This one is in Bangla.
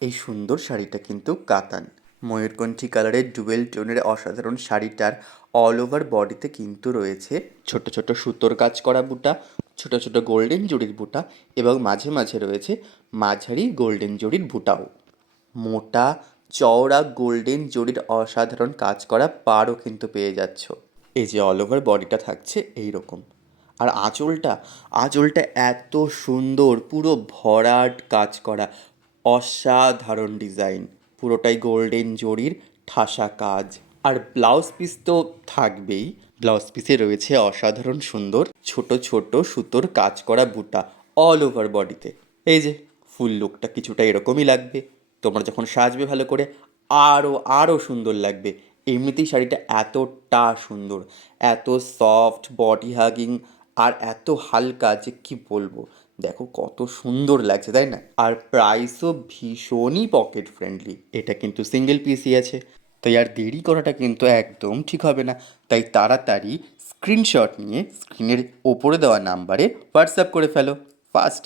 এই সুন্দর শাড়িটা কিন্তু কাতান ময়ূরকণ্ঠী কালারের ডুয়েল টোনের অসাধারণ শাড়িটার অল ওভার বডিতে কিন্তু রয়েছে ছোট ছোট সুতোর কাজ করা বুটা, ছোট ছোট গোল্ডেন জরির বুটা এবং মাঝে মাঝে রয়েছে মাঝারি গোল্ডেন জরির বুটাও। মোটা চওড়া গোল্ডেন জরির অসাধারণ কাজ করা পাড়ও কিন্তু পেয়ে যাচ্ছ। এই যে অল ওভার বডিটা থাকছে এই রকম। আর আঁচলটা এত সুন্দর, পুরো ভরাট কাজ করা, অসাধারণ ডিজাইন, পুরোটাই গোল্ডেন জরির ঠাসা কাজ। আর ব্লাউজ পিস তো থাকবেই, ব্লাউজ পিসে রয়েছে অসাধারণ সুন্দর ছোট ছোট সুতোর কাজ করা বুটা অল ওভার বডিতে। এই যে ফুল লুকটা কিছুটা এরকমই লাগবে, তোমরা যখন সাজবে ভালো করে আরও আরও সুন্দর লাগবে। এমনিতেই শাড়িটা এতটা সুন্দর, এত সফট বডি হাগিং আর এত হালকা যে কি বলবো। দেখো কত সুন্দর লাগছে তাই না? আর প্রাইসও ভীষণই পকেট ফ্রেন্ডলি। এটা কিন্তু সিঙ্গেল পিসই আছে, তাই আর দেরি করাটা কিন্তু একদম ঠিক হবে না। তাই তাড়াতাড়ি স্ক্রিনশট নিয়ে স্ক্রিনের ওপরে দেওয়া নাম্বারে হোয়াটসঅ্যাপ করে ফেলো ফাস্ট।